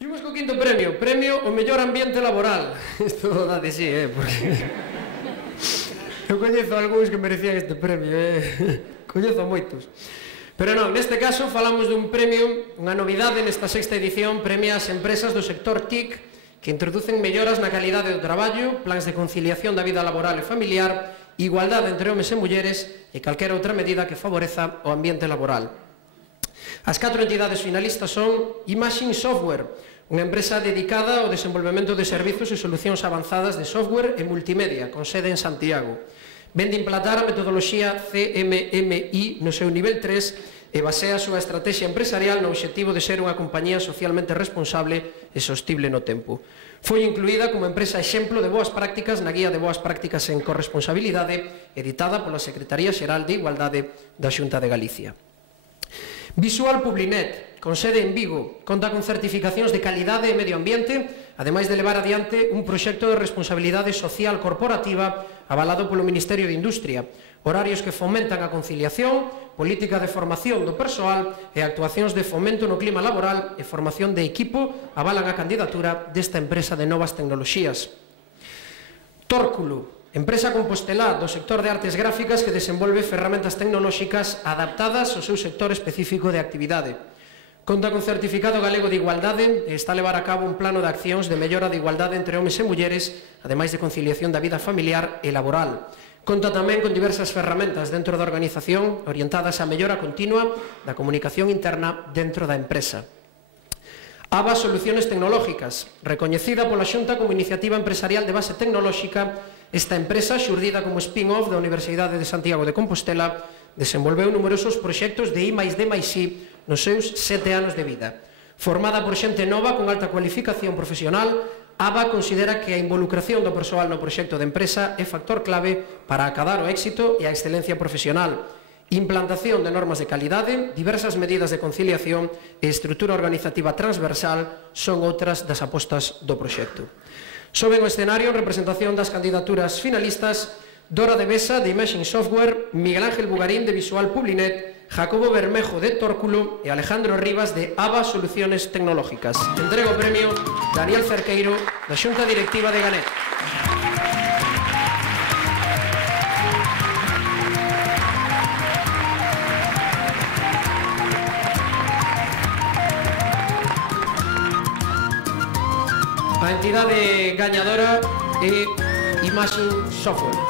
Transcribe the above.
Imos co quinto premio, premio o mellor ambiente laboral. Isto dá de sí, porque... Eu coñezo algúns que merecían este premio, coñezo moitos. Pero non, neste caso falamos dun premio, unha novidade nesta sexta edición, premia as empresas do sector TIC que introducen melloras na calidade do traballo, plans de conciliación da vida laboral e familiar, igualdade entre homes e mulleres e calquera outra medida que favoreza o ambiente laboral. As 4 entidades finalistas son Imaging Software, unha empresa dedicada ao desenvolvemento de servizos e solucións avanzadas de software e multimedia, con sede en Santiago. Ven de implantar a metodoloxía CMMI no seu nivel 3 e basea a súa estrategia empresarial no obxectivo de ser unha compañía socialmente responsable e sostible no tempo. Foi incluída como empresa exemplo de boas prácticas na Guía de Boas Prácticas en Corresponsabilidade, editada pola Secretaría Xeral de Igualdade da Xunta de Galicia. Visual Publinet, con sede en Vigo, conta con certificacións de calidade e medio ambiente, ademais de levar adiante un proxecto de responsabilidade social corporativa avalado polo Ministerio de Industria, horarios que fomentan a conciliación, política de formación do persoal e actuacións de fomento no clima laboral e formación de equipo avalan a candidatura desta empresa de novas tecnoloxías. Tórculo, empresa compostelá do sector de artes gráficas que desenvolve ferramentas tecnolóxicas adaptadas ao seu sector específico de actividade. Conta con certificado galego de igualdade e está a levar a cabo un plano de accións de mellora de igualdade entre homes e mulleres, ademais de conciliación da vida familiar e laboral. Conta tamén con diversas ferramentas dentro da organización orientadas á mellora continua da comunicación interna dentro da empresa. ABA Soluciones Tecnológicas, recoñecida pola Xunta como iniciativa empresarial de base tecnolóxica, esta empresa, xurdida como spin-off da Universidade de Santiago de Compostela, desenvolveu numerosos proxectos de I+D+I nos seus 7 anos de vida. Formada por xente nova con alta cualificación profesional, ABA considera que a involucración do persoal no proxecto de empresa é factor clave para acadar o éxito e a excelencia profesional. Implantación de normas de calidade, diversas medidas de conciliación e estrutura organizativa transversal son outras das apostas do proxecto. Soben o escenario en representación das candidaturas finalistas Dora de Besa, de Imaging Software, Miguel Ángel Bugarín, de Visual Publinet, Jacobo Bermejo, de Tórculo e Alejandro Rivas, de ABA Soluciones Tecnológicas. Entrego o premio Daniel Cerqueiro, da Xunta Directiva de Ganet. A entidade gañadora é Imaging Software.